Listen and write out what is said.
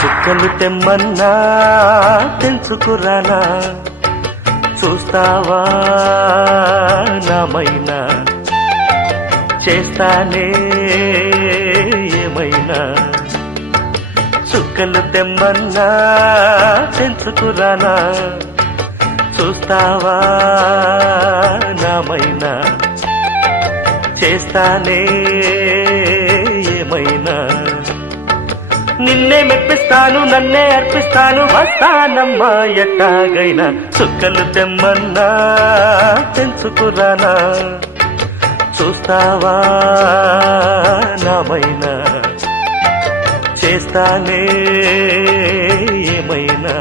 చుక్కలు తెమ్మన్నా తెంచుకురానా, చూస్తావా నామైనా, చేస్తానే ఏమైనా. చుక్కలు తెమ్మన్నా తెంచుకురానా, చూస్తావా నామైనా, చేస్తానే ఏమైనా. నిన్నే మెప్పిస్తాను, నన్నే అర్పిస్తాను, వస్తానమ్మా ఎట్టాగైనా. చుక్కలు తెమ్మన్నా తెంచుకురానా, చూస్తావా నామైనా, చేస్తానే ఏమైనా.